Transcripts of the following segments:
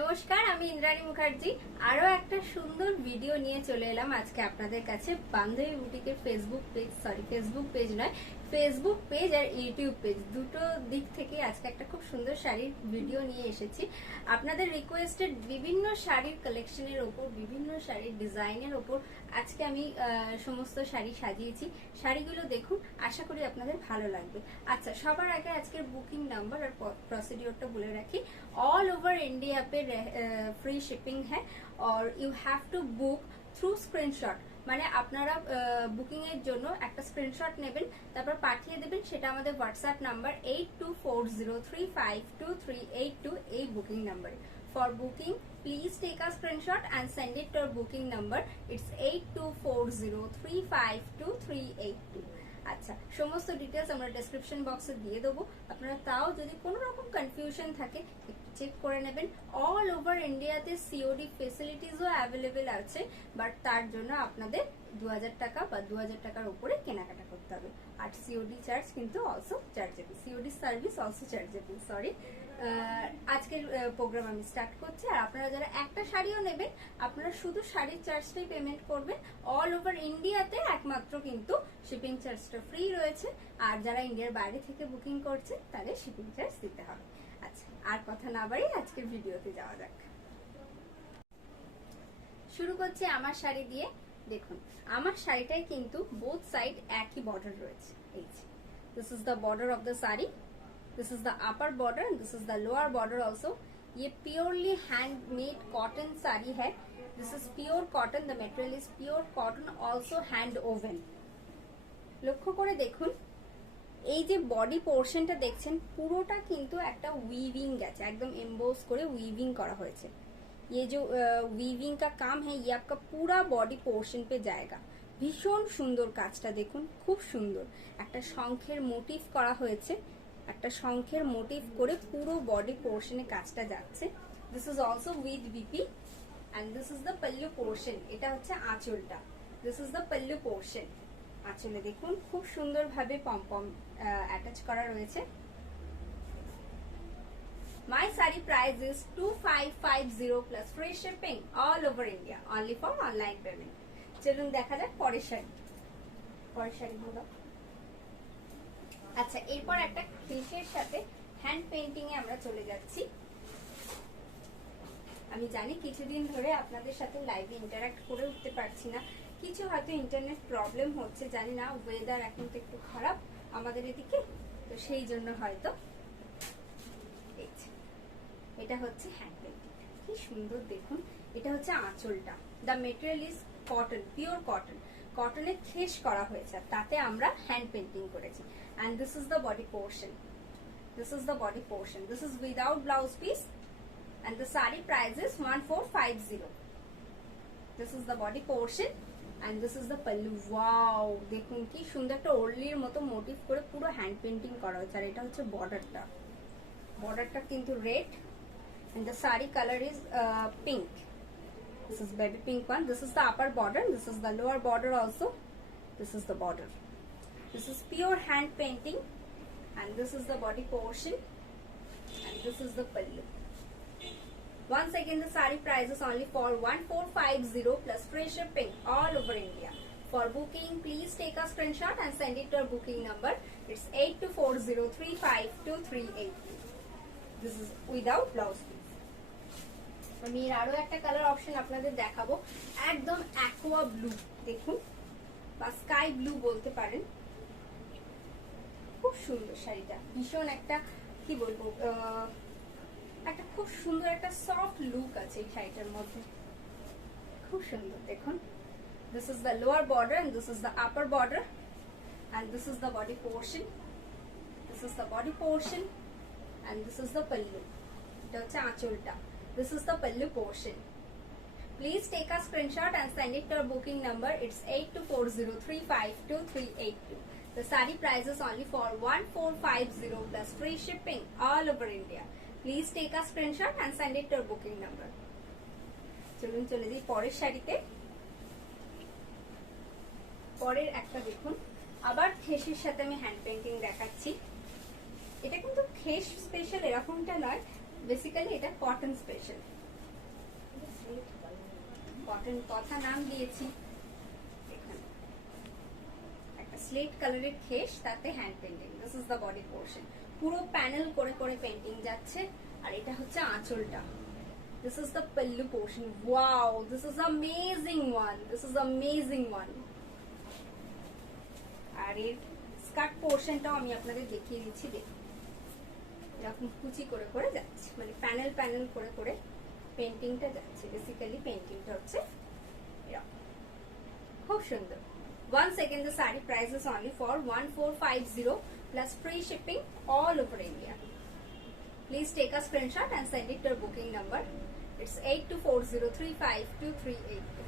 নমস্কার, আমি ইন্দ্রাণী মুখার্জি। আরো একটা সুন্দর ভিডিও নিয়ে চলে এলাম আজকে আপনাদের কাছে। বান্ধবী বুটিকের ফেসবুক পেজ নয়, ফেসবুক পেজ আর ইউটিউব পেজ দুটো দিক থেকে আজকে একটা খুব সুন্দর শাড়ির ভিডিও নিয়ে এসেছি। আপনাদের রিকোয়েস্টেড বিভিন্ন শাড়ির কালেকশনের ওপর, বিভিন্ন শাড়ির ডিজাইনের ওপর আজকে আমি সমস্ত শাড়ি সাজিয়েছি। শাড়িগুলো দেখুন, আশা করি আপনাদের ভালো লাগবে। আচ্ছা, সবার আগে আজকের বুকিং নাম্বার আর প্রসিডিওরটা বলে রাখি। ऑल ओवर इंडिया पे फ्री शिपिंग है और you have to book through screenshot. মানে আপনারা বুকিং এর জন্য একটা স্ক্রিনশট নেবেন, তারপর পাঠিয়ে দেবেন। সেটা আমাদের হোয়াটসঅ্যাপ নাম্বার 8240352382 এই বুকিং নাম্বারে। For booking please take a screenshot and send it to our booking number. It's 8240352382। আচ্ছা, সমস্ত ডিটেলস আমরা ডেসক্রিপশন বক্সে দিয়ে দেবো। আপনারা তাও যদি কোনো রকম কনফিউশন থাকে একটু চেক করে নেবেন। অল ওভার ইন্ডিয়াতে সিওডি ফেসিলিটিসও অ্যাভেলেবেল আছে, বাট তার জন্য আপনাদের 2000 টাকা বা 2000 টাকার উপরে কেনাকাটা করতে হবে। আর সিওডি চার্জ কিন্তু also chargeable, COD service also chargeable. Sorry, আজকের প্রোগ্রাম আমি স্টার্ট করছি। আর আপনারা যারা একটা শাড়িও নেবেন, আপনারা শুধু শাড়ির চার্জটাই পেমেন্ট করবেন। অল ওভার ইন্ডিয়াতে একমাত্র কিন্তু শিপিং চার্জটা ফ্রি রয়েছে, আর যারা ইন্ডিয়ার বাইরে থেকে বুকিং করছে তাদের শিপিং চার্জ দিতে হবে। আচ্ছা, আর কথা না বাড়িয়ে আজকের ভিডিওতে যাওয়া যাক। শুরু করছি আমার শাড়ি দিয়ে। দেখুন, আমার শাড়িটায় কিন্তু বোথ সাইড একই বর্ডার রয়েছে। এই যে, this is the border of the sari, this is the upper border and this is the lower border also. ये प्योरली हैंडमेड कॉटन साड़ी है। This is pure cotton, the material is pure cotton, also hand oven. লক্ষ্য করে দেখুন, এই যে body পোর্শনটা দেখছেন পুরোটা কিন্তু একটা উইভিং গেছে, একদম এমবোস করে উইভিং করা হয়েছে। ये जो वीविंग का काम है ये आपका पूरा बॉडी पोर्शन पे जाएगा। ভীষণ সুন্দর কাজটা দেখুন, খুব সুন্দর একটা শঙ্খের মোটিভ করা হয়েছে। একটা শঙ্খের মোটিভ করে পুরো বডি পোর্শনে কাজটা যাচ্ছে। This is also with BP and this is the pallu portion. এটা হচ্ছে আঁচলটা, this is the pallu portion. আঁচলে দেখুন খুব সুন্দর ভাবে পম অ্যাটাচ করা রয়েছে। My saree price is 2550 plus free shipping all over India, only for online payment. চলুন দেখা যাক পরের শাড়ি। পরের শাড়ি হলো, আচ্ছা, এরপর একটা ক্রিসের সাথে হ্যান্ড পেইন্টিং এ আমরা চলে যাচ্ছি। আমি জানি কিছুদিন ধরে আপনাদের সাথে লাইভে ইন্টারঅ্যাক্ট করে উঠতে পারছি না, কিছু হয়তো ইন্টারনেট প্রবলেম হচ্ছে, জানি না, ওয়েদার এখন তো একটু খারাপ আমাদের এদিকে, তো সেই জন্য হয়তো। এটা হচ্ছে হ্যান্ড পেইন্টিং, কি সুন্দর দেখুন। এটা হচ্ছে আঁচলটা, the material is cotton, pure cotton, কটনে খেস করা হয়েছে, তাতে আমরা হ্যান্ড পেইন্টিং করেছি। And this is the body portion, this is the body portion, this is without blouse piece and the sari price is 1450। This is the body portion and this is the pallu. Wow, দেখুন কি সুন্দর একটা ওড়লির মতো motive করে পুরো hand painting করা হয়েছে। আর এটা হচ্ছে বর্ডারটা, বর্ডারটা কিন্তু red and the saree color is pink. This is baby pink one. This is the upper border, this is the lower border also. This is the border. This is pure hand painting and this is the body portion and this is the pallu. Once again, the saree price is only for 1450 plus free shipping all over India. For booking, please take a screenshot and send it to our booking number. It's 8240352382. This is without blouse piece. আমি আরো একটা colour option আপনাদের দেখাবো, একদম aqua blue, দেখুন, বা sky blue বলতে পারেন। খুব সুন্দর শাড়িটা, ভীষণ একটা কি বলবো, একটা খুব সুন্দর একটা সফট লুক আছে এই শাড়িটার মধ্যে, খুব সুন্দর দেখুন। This is the lower border and this is the upper border and this is the body portion, this is the body portion and this is the pallu. এটা হচ্ছে আঁচলটা, this is the pallu portion. Please take a screenshot and send it to our booking number. It's 8240352382. The saree price is only for 1450 plus free shipping all over India. Please take a screenshot and send it to our booking number. চলুন চলে যাই পরের শাড়িতে। পরের একটা দেখুন, আবার খেসের সাথে আমি হ্যান্ড পেইন্টিং দেখাচ্ছি। এটা কিন্তু খেস স্পেশাল এরকমটা নয়, বেসিক্যালি এটা কটন স্পেশাল। কটন কথা নাম দিয়েছি। একটা স্লেট কালারের খেস, তাতে hand painting. This is the body portion, পুরো প্যানেল করে করে পেন্টিং যাচ্ছে। আর এটা হচ্ছে আঁচলটা। This is the pallu portion. Wow, this is amazing one. This is amazing one. আর এর স্কার্ট পোর্শনটাও আমি আপনাদের দেখিয়ে দিচ্ছি। দেখুন এরকম কুচি করে করে যাচ্ছে, মানে প্যানেল প্যানেল করে করে পেন্টিংটা যাচ্ছে। বেসিক্যালি পেন্টিংটা হচ্ছে এরকম, খুব সুন্দর। Once again, the saree price is only for 1450 plus free shipping all over India. Please take a screenshot and send it to your booking number. It's 8240352382.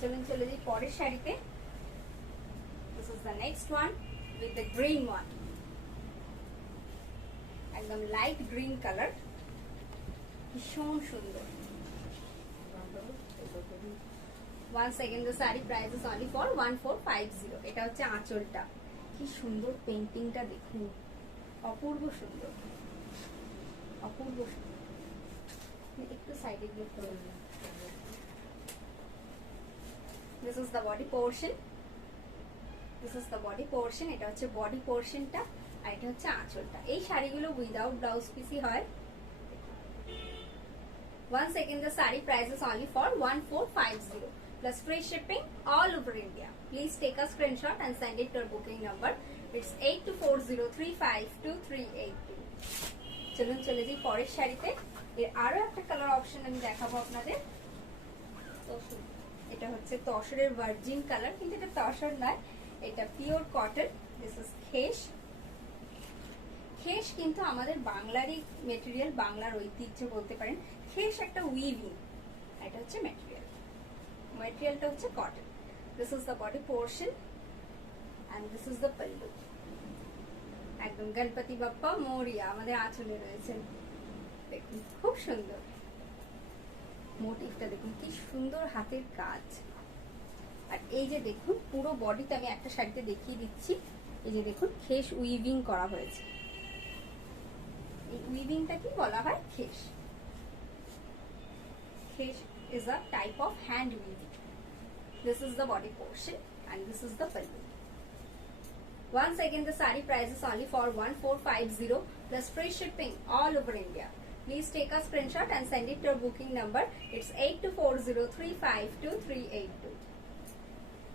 চলুন চলে যাই পরের শাড়িতে। This is the next one with the green one. একদম light green colour, ভীষণ সুন্দর। Once again, the saree price is only for 1450. এটা হচ্ছে আঁচলটা। কি সুন্দর পেইন্টিংটা দেখুন, অপূর্ব সুন্দর, অপূর্ব সুন্দর। একটু সাইডে গিয়ে করুন। This is the body portion. This is the body portion. এটা হচ্ছে বডি পোর্শনটা, আর এটা হচ্ছে আঁচলটা। এই শাড়িগুলো উইদাউট ব্লাউজ পিসই হয়। Once again, the saree price is only for 1450 plus free shipping all over India. Please take a screenshot and send it to our booking number. It's 8240352382. চলুন চলে যাই পরের শাড়িতে। এর আরো একটা কালার অপশন আমি দেখাবো আপনাদের। এটা হচ্ছে তসরের ভার্জিন কালার, কিন্তু এটা তসর নয়, এটা pure cotton. This is khes. খেস কিন্তু আমাদের বাংলারই মেটেরিয়াল, বাংলার ঐতিহ্য বলতে পারেন। খেস একটা উইভিং, এটা হচ্ছে মেটেরিয়াল। মেটেরিয়ালটা হচ্ছে cotton. This is the body portion and this is the pallu. একদম গণপতি বাপ্পা মোরিয়া আমাদের আঁচলে রয়েছেন। দেখুন খুব সুন্দর মোটিভটা, দেখুন কি সুন্দর হাতের কাজ। আর এই যে দেখুন পুরো বডিতে আমি একটা শাড়িতে দেখিয়ে দিচ্ছি। এই যে দেখুন খেস উইভিং করা হয়েছে। এই উইভিংটা কি বলা হয়? খেস। খেস is a type of hand weaving. This is the body portion and this is the pallu. Once again, the saree price is only for 1450 plus free shipping all over India. Please take a screenshot and send it to your booking number. It's 8240352382.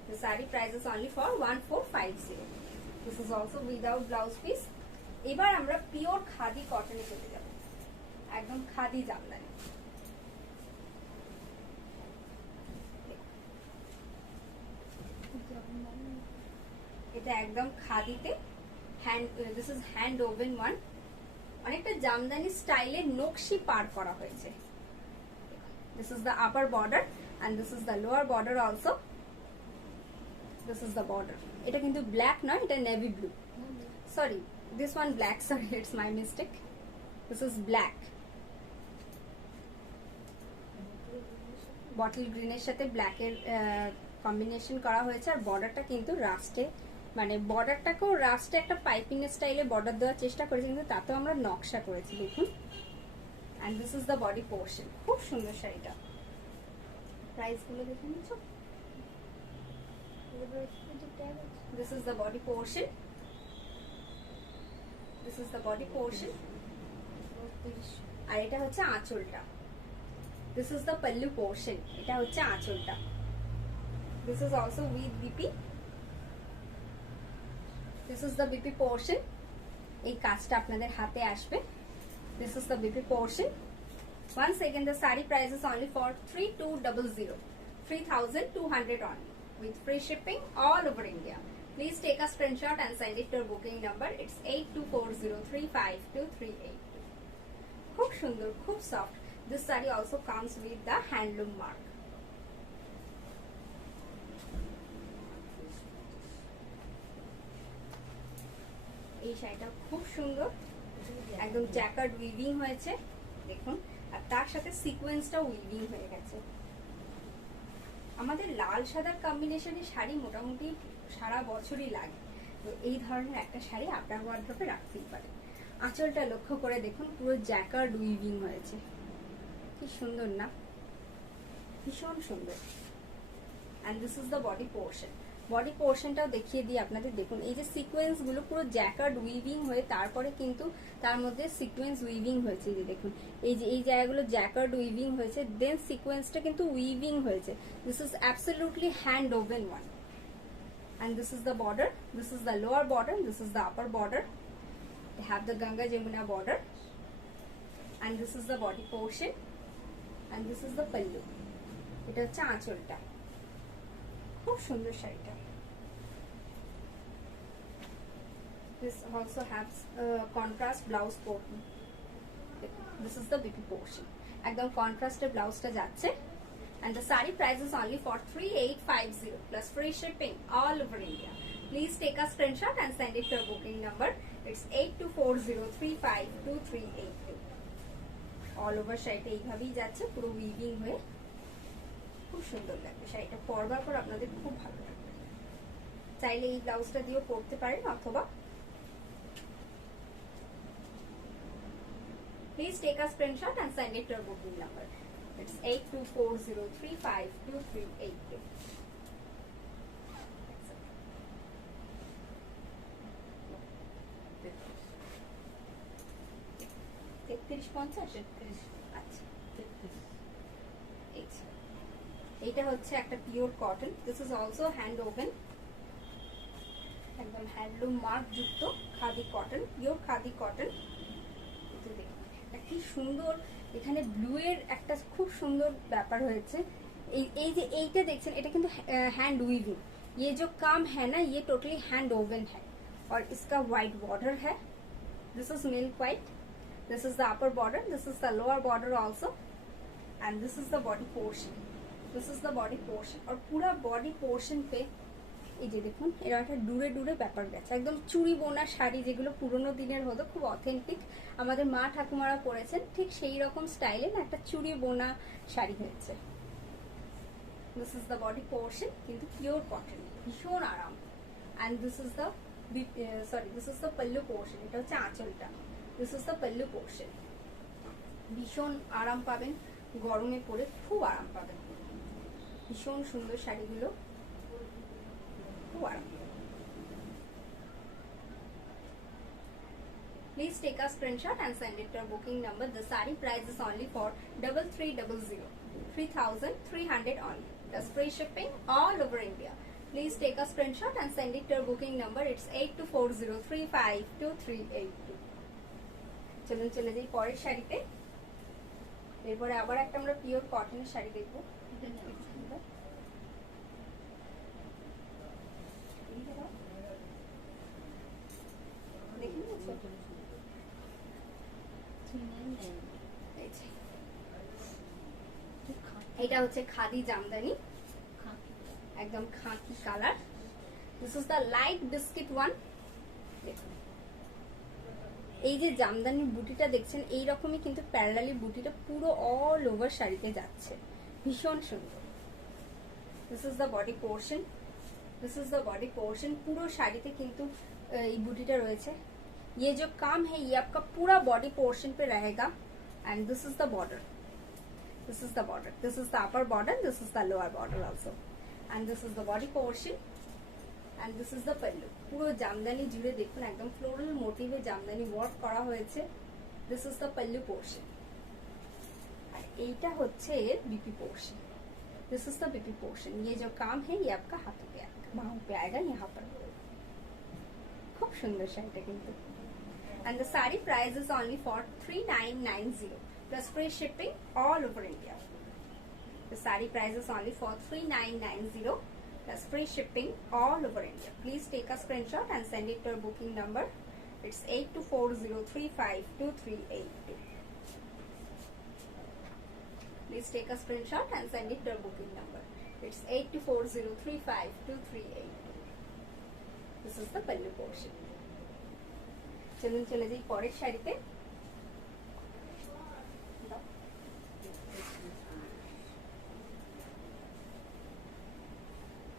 The saree price is only for 1450. This is also without blouse piece. এবার আমরা pure khadi কটনে চলে যাব, একদম খাদি জামদানি। এটা একদম খাদিতে this is hand woven one. অনেকটা জামদানি স্টাইলে নকশি পার করা হয়েছে। This is the upper border and this is the lower border also. This is the border. এটা কিন্তু ব্ল্যাক নয়, এটা navy blue. Sorry, this one black, sorry, it's my mistake. This is black. Bottle green এর সাথে black এর combination করা হয়েছে। আর বর্ডারটা কিন্তু রাস্টে, মানে বর্ডারটাকেও রাস্টে একটা পাইপিং স্টাইলে বর্ডার দেওয়ার চেষ্টা করেছি, কিন্তু তাতেও আমরা নকশা করেছি দেখুন। And this is the body portion. খুব সুন্দর শাড়িটা। প্রাইস গুলো দেখে নিচ্ছ। This is the body portion. This is the body portion. আর এটা হচ্ছে আঁচলটা। This is the pallu portion. এটা হচ্ছে আঁচলটা। This is also with BP. This is the BP portion. এই কাজটা আপনাদের হাতে আসবে। This is the BP portion. Once again, the saree price is only for 3200, 3200 only, with free shipping all over India. Please take a screenshot and send it to our booking number. It's 8240352382. খুব সুন্দর, খুব soft. This saree also comes with the handloom mark. এই শাড়িটা খুব সুন্দর, একদম jacquard weaving হয়েছে দেখুন, আর তার সাথে সিকোয়েন্সটা উইভিং হয়ে গেছে। আমাদের লাল সাদার কম্বিনেশনে শাড়ি মোটামুটি সারা বছরই লাগে, তো এই ধরনের একটা শাড়ি আপনার ওয়ার্ড্রপে রাখতেই পারেন। আঁচলটা লক্ষ্য করে দেখুন পুরো জ্যাকার্ড উইভিং হয়েছে, কি সুন্দর না? ভীষণ সুন্দর। And this is the body portion. Body পোর্শনটাও দেখিয়ে দিই আপনাদের। দেখুন এই যে সিকোয়েন্স গুলো পুরো জ্যাকার্ড উইভিং হয়ে তারপরে কিন্তু তার মধ্যে সিকোয়েন্স উইভিং হয়েছে। যে দেখুন এই জায়গাগুলো জ্যাকার্ড উইভিং হয়েছে, দেন সিকোয়েন্সটা কিন্তু উইভিং হয়েছে। This is absolutely hand woven one. And this is the border, this is the lower border, this is the upper border. They have the Ganga Jamuna border, and this is the body portion, and this is the pallu. এটা হচ্ছে আঁচলটা। খুব সুন্দর শাড়িটা। This also has contrast blouse portion. This is the BP portion. একদম কন্ট্রাস্টের ব্লাউজটা যাচ্ছে। And the sari price is only for 3850 plus free shipping all over India. Please take a screenshot and send it to our booking number. It's 8240352382. All over শাড়িটা এইভাবেই যাচ্ছে, পুরো weaving হয়ে খুব সুন্দর লাগবে। শাড়িটা পরবার পর আপনাদের খুব ভালো লাগবে। চাইলে এই ব্লাউজটা দিয়েও পরতে পারেন, অথবা please take a screenshot and send it to our booking number. It's 8240352382. এটা হচ্ছে একটা pure cotton. This is also hand woven, একদম হ্যান্ডলুম মার্ক যুক্ত khadi cotton, pure khadi cotton. কি সুন্দর, এখানে ব্লু এর একটা খুব সুন্দর ব্যাপার হয়েছে। এই যে এইটা দেখছেন, এটা কিন্তু हैंड वीविंग। ये जो काम है ना, ये टोटली हैंड ओवन है। और इसका वाइट बॉर्डर है। This is milk white, this is the upper border, this is the lower border also, and this is the body portion. This is the body portion. और पूरा body portion पे এই যে দেখুন এরা একটা ডুরে ডুরে ব্যাপার গেছে, একদম চুড়ি বোনা শাড়ি যেগুলো পুরোনো দিনের হতো, খুব অথেন্টিক আমাদের মা ঠাকুমারা পরেছেন, ঠিক সেই রকম স্টাইলে না একটা চুড়ি বোনা শাড়ি হয়েছে। This is the body portion, কিন্তু পিওর কটন, ভীষণ আরাম। And this is the this is the pallu portion. এটা হচ্ছে আঁচলটা। This is the pallu portion. ভীষণ আরাম পাবেন, গরমে পরে খুব আরাম পাবেন। ভীষণ সুন্দর শাড়িগুলো। Please take a screenshot and send it to our booking number. The sari price is only for 3300, 3300 only. Plus free shipping all over India. Please take a screenshot and send it to our booking number. It's 8240352382. চলুন চলে যাই পরের শাড়িতে। এরপরে আবার একটা আমরা pure কটনের শাড়ি দেখবো। এটা হচ্ছে খাদি জামদানি, একদম khaki colour. This is the light biscuit one. এই যে জামদানি বুটিটা দেখছেন, এইরকমই কিন্তু প্যারালালি বুটিটা পুরো অল ওভার শাড়িতে যাচ্ছে, ভীষণ সুন্দর। This is the body portion. This is the body portion. पूरा শাড়িতে কিন্তু এই বুটিটা রয়েছে। ये जो काम है ये आपका पूरा बॉडी पोर्शन पे रहेगा। And this is the border, this is the border, this is the upper border, this is the lower border also. And this is the body portion, and this is the pallu. পুরো জামদানি জুড়ে দেখুন একদম floral মোটিভে Jamdani work করা হয়েছে। This is the pallu portion. আর এইটা হচ্ছে BP portion. This is the BP portion. ये जो काम है ये आपका हाथों पे आएगा, बाहों पे आएगा, यहाँ पर। खूब सुंदर शाড়িটা কিন্তু। And the sari price is only for 3990 plus free shipping all over India. The sari price is only for 3990 plus free shipping all over India. Please take a screenshot and send it to our booking number. It's 8240352382. Please take a screenshot and send it to our booking number. It's 8240352382. This is the pallu portion. চলুন চলে যাই পরের শাড়িতে।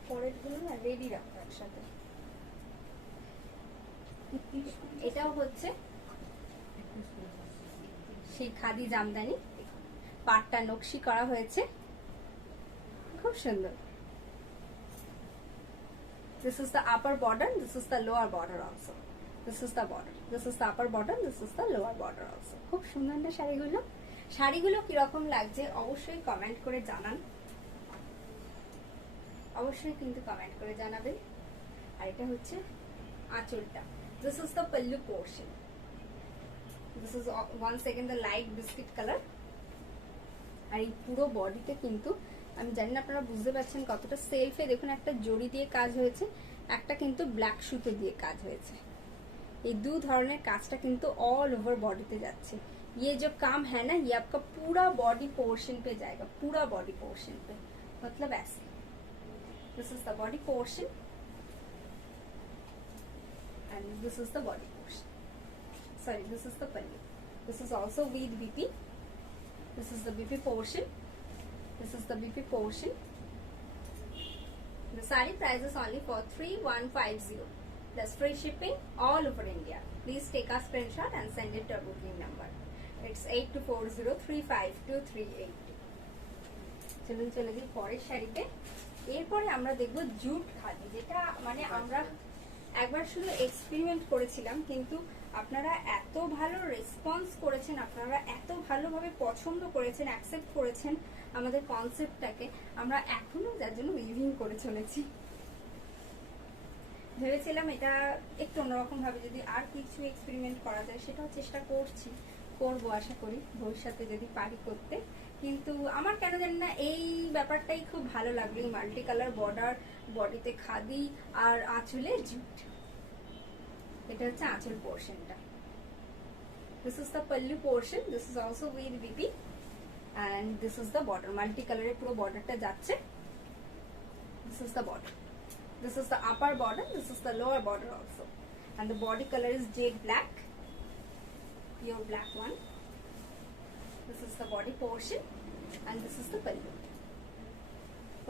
পরের গুলো না ready রাখো একসাথে। এটাও হচ্ছে সেই খাদি জামদানি, পাটটা নকশি করা হয়েছে। খুব সুন্দর। This is the upper border, this is the lower border also. This is the border, this is the upper border, this is the lower border also. খুব সুন্দর না শাড়িগুলো? শাড়িগুলো কিরকম লাগছে অবশ্যই কমেন্ট করে জানান, অবশ্যই কিন্তু কমেন্ট করে জানাবেন। আর এটা হচ্ছে আঁচলটা। This is the pallu portion. This is once again the light biscuit color. আর এই পুরো বডিতে কিন্তু আমি জানি না আপনারা বুঝতে পারছেন কতটা সেলফে, দেখুন একটা জড়ি দিয়ে কাজ হয়েছে, একটা কিন্তু ব্ল্যাক সুতো দিয়ে কাজ হয়েছে। এই দু ধরনের কাজটা কিন্তু ऑल ओवर बॉडी पे যাচ্ছে। ये जो काम है ना ये आपका पूरा बॉडी पोर्शन पे जाएगा, पूरा बॉडी पोर्शन पे, मतलब ऐसे। This is the body portion and this is the body portion, sorry this is the pallu. This is also with BP, this is the BP portion, this is the BP portion. The saree price is only for 3150 plus free shipping all over India. Please take a screenshot and send it to our booking number. It's 8240352382. চলুন চলে যাই পরের শাড়িতে। এরপরে আমরা দেখবো jute khadi, যেটা মানে আমরা একবার শুধু এক্সপেরিমেন্ট করেছিলাম, কিন্তু আপনারা এত ভালো রেসপন্স করেছেন, আপনারা এত ভালোভাবে পছন্দ করেছেন, অ্যাকসেপ্ট করেছেন আমাদের কনসেপ্টটাকে, আমরা এখনো যার জন্য উইভিং করে চলেছি। ভেবেছিলাম এটা একটু অন্যরকম ভাবে যদি আর কিছু এক্সপেরিমেন্ট করা যায়, সেটাও চেষ্টা করবো আশা করি ভবিষ্যতে যদি পারি করতে। কিন্তু আমার কেন জানি না এই ব্যাপারটাই খুব ভালো লাগলো, এই মাল্টি কালার বর্ডার, বডিতে খাদি আর আঁচলে জুট। এটা হচ্ছে আঁচল পোর্শনটা। This is the pallu portion, this is also with BP and this is the border, multi color পুরো বর্ডারটা যাচ্ছে। this is the border, this is the upper border, this is the lower border also, and the body color is jade black, pure black one. This is the body portion and this is the pallu.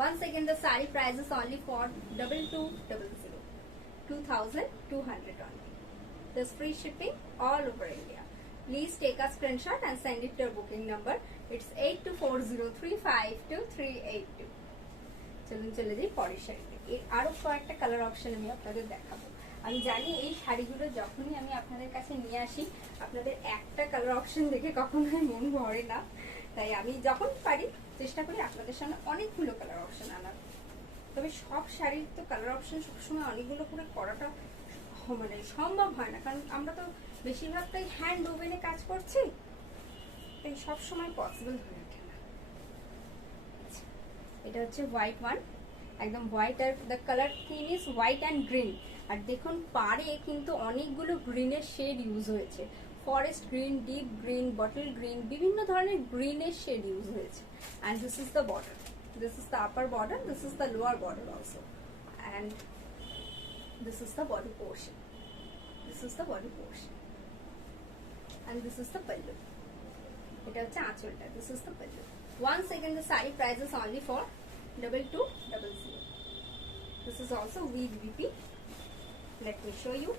Once again the saree price is only for 2200, 2200 only. There's free shipping all over India. Please take a screenshot and send it to your booking number. It's 8240352382. চলুন চলে যাই পরের শাড়িতে। এর আরো কয়েকটা colour option আমি আপনাদের দেখাবো। আমি জানি এই শাড়িগুলো যখনই আমি আপনাদের কাছে নিয়ে আসি, আপনাদের একটা কালার অপশন দেখে কখনোই মন ভরে না, তাই আমি যখন পারি চেষ্টা করি আপনাদের সামনে অনেকগুলো কালার অপশন আনার। তবে সব শাড়ির তো কালার অপশন সবসময় অনেকগুলো করে করাটা মানে সম্ভব হয় না, কারণ আমরা তো বেশিরভাগটাই হ্যান্ড ওভেনে কাজ করছি, তাই সব সময় পসিবল হয়ে ওঠে না। এটা হচ্ছে হোয়াইট ওয়ান, একদম হোয়াইট, আর the colour theme is white and green. আর দেখুন পাড়ে কিন্তু অনেকগুলো গ্রিনের শেড ইউজ হয়েছে, forest green, deep green, bottle green, বিভিন্ন ধরনের গ্রিনের শেড ইউজ হয়েছে। And this is the border, this is the upper border, this is the lower border also, and this is the body portion, this is the body portion, and this is the pallu. এটা হচ্ছে আঁচলটা, this is the pallu. Once again the saree price is only for 2200. This is also with BP. Let me show you.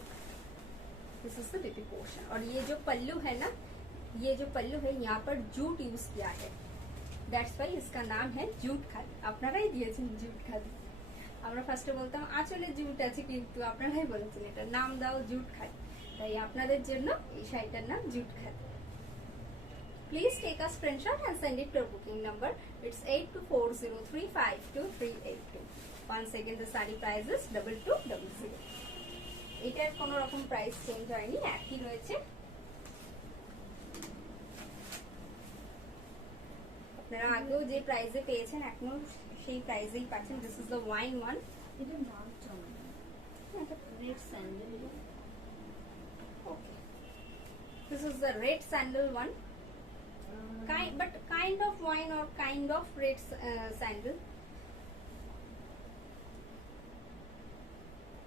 This is the BP portion. और ये जो पल्लू है ना, ये जो पल्लू है यहाँ पर जूट यूज किया है, that's why इसका नाम है जूट खादी। আপনারাই দিয়েছেন জুট খাদি, আমরা ফার্স্টে বলতাম আঁচলে জুট আছে, কিন্তু আপনারাই বলেছেন এটার নাম দাও জুট খাদি, তাই আপনাদের জন্য এই শাড়িটার নাম jute khadi. Please take a screenshot and send it to booking number. It's 8240352382. Once again the sari price is 2200। এটার কোনো রকম প্রাইস চেঞ্জ হয়নি, একই রয়েছে। আপনারা আগেও যে প্রাইসে পেয়েছেন এখনো সেই প্রাইসেই পাচ্ছেন। This is the wine one, এটা ডার্ক চলে red sandal. Okay, this is the red sandal one, but kind of wine or kind of red sandal.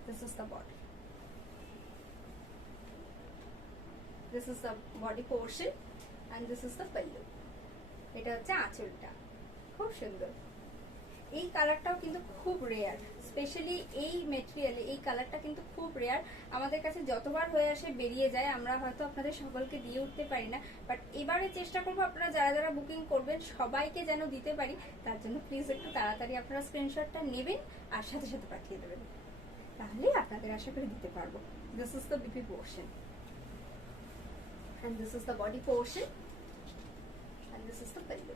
This is the body, this is the body portion and this is the pallu. এটা হচ্ছে আঁচলটা, খুব সুন্দর। এই কালারটাও কিন্তু খুব rare, specially এই মেটেরিয়ালে এই কালারটা কিন্তু খুব রেয়ার। আমাদের কাছে যতবার হয়ে আসে বেরিয়ে যায়, আমরা হয়তো আপনাদের সকলকে দিয়ে উঠতে পারি না, বাট এবারে চেষ্টা করবো আপনারা যারা যারা বুকিং করবেন সবাইকে যেন দিতে পারি। তার জন্য প্লিজ একটু তাড়াতাড়ি আপনারা স্ক্রিনশটটা নেবেন আর সাথে সাথে পাঠিয়ে দেবেন, তাহলে আপনাদের আশা করে দিতে পারবো। This is the BP portion and this is the body portion and this is the pallu.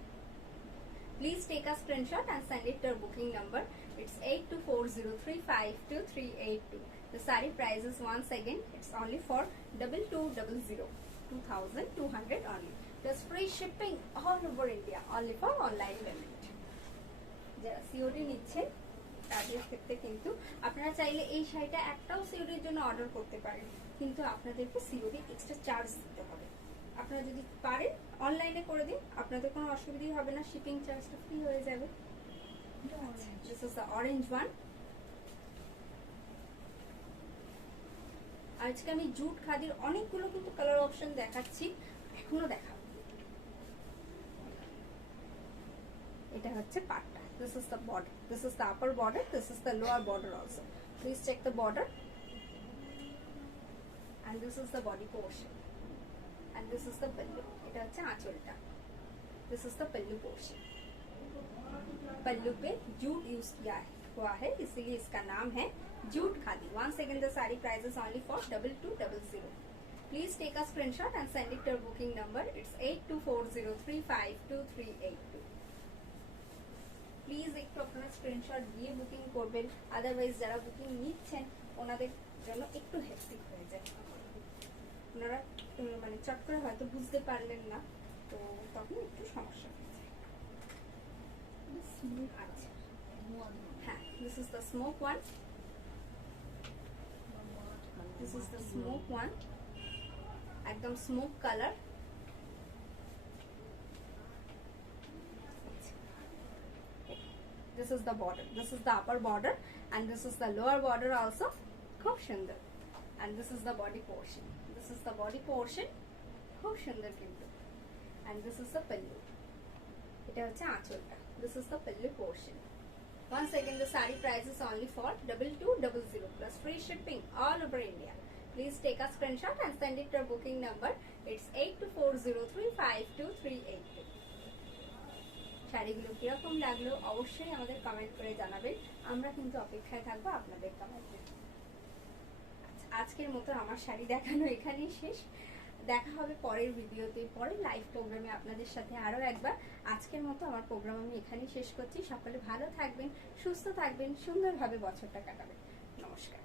Please take a screenshot and send it to our booking number. It's 8240352382. The saree price is once again, it's only for 2200, 2200 only. Plus free shipping all over India, only for online payment. যারা COD নিচ্ছেন তাদের ক্ষেত্রে কিন্তু আপনারা চাইলে এই শাড়িটা একটাও সিওডির জন্য অর্ডার করতে পারেন, কিন্তু আপনাদেরকে সিওডি এক্সট্রা চার্জ দিতে হবে। আপনারা যদি পারেন অনলাইনে করে দিন, আপনাদের কোনো অসুবিধাই হবে না, শিপিং চার্জটা ফ্রি হয়ে যাবে। This is the orange one. আজকে আমি জুট খাদির অনেকগুলো কিন্তু কালার অপশন দেখাচ্ছি, এখনো দেখাবো। এটা হচ্ছে পাটটা। This is the border. This is the upper border. This is the lower border also. Please check the border. And this is the body portion. And this is the pallu. এটা হচ্ছে আঁচলটা। This is the pallu portion. पल्लू पे jute use किया हुआ है, इसीलिए इसका नाम है jute khadi. Once again the saree price is only for 2200. Please take a screenshot and send it to our booking number. It's 8240352382. Please একটু আপনারা স্ক্রিনশট দিয়ে বুকিং করবেন, আদারওয়াইজ যারা বুকিং নিচ্ছেন ওনাদের জন্য একটু হেক্টিক হয়ে যায়, ওনারা মানে চট করে হয়তো বুঝতে পারলেন না, তো তখন একটু সমস্যা হয়ে যায়। আচ্ছা হ্যাঁ, this is the smoke one, this is the smoke one, একদম smoke colour. This is the border. This is the upper border and this is the lower border also. খুব সুন্দর। And this is the body portion. This is the body portion. খুব সুন্দর কিন্তু। And this is the pallu. এটা হচ্ছে আঁচলটা। This is the pallu portion. Once again the saree price is only for 2200 plus free shipping all over India. Please take a screenshot and send it to our booking number. It's 8240352382. শাড়িগুলো কিরকম লাগলো অবশ্যই আমাদের comment করে জানাবেন, আমরা কিন্তু অপেক্ষায় থাকবো আপনাদের কমেন্টে। আজকের মতো আমার শাড়ি দেখানো এখানেই শেষ, দেখা হবে পরের ভিডিওতে, পরের লাইভ প্রোগ্রামে আপনাদের সাথে আরো একবার। আজকের মতো আমার প্রোগ্রাম আমি এখানেই শেষ করছি। সকলে ভালো থাকবেন, সুস্থ থাকবেন, সুন্দরভাবে বছরটা কাটাবেন। নমস্কার।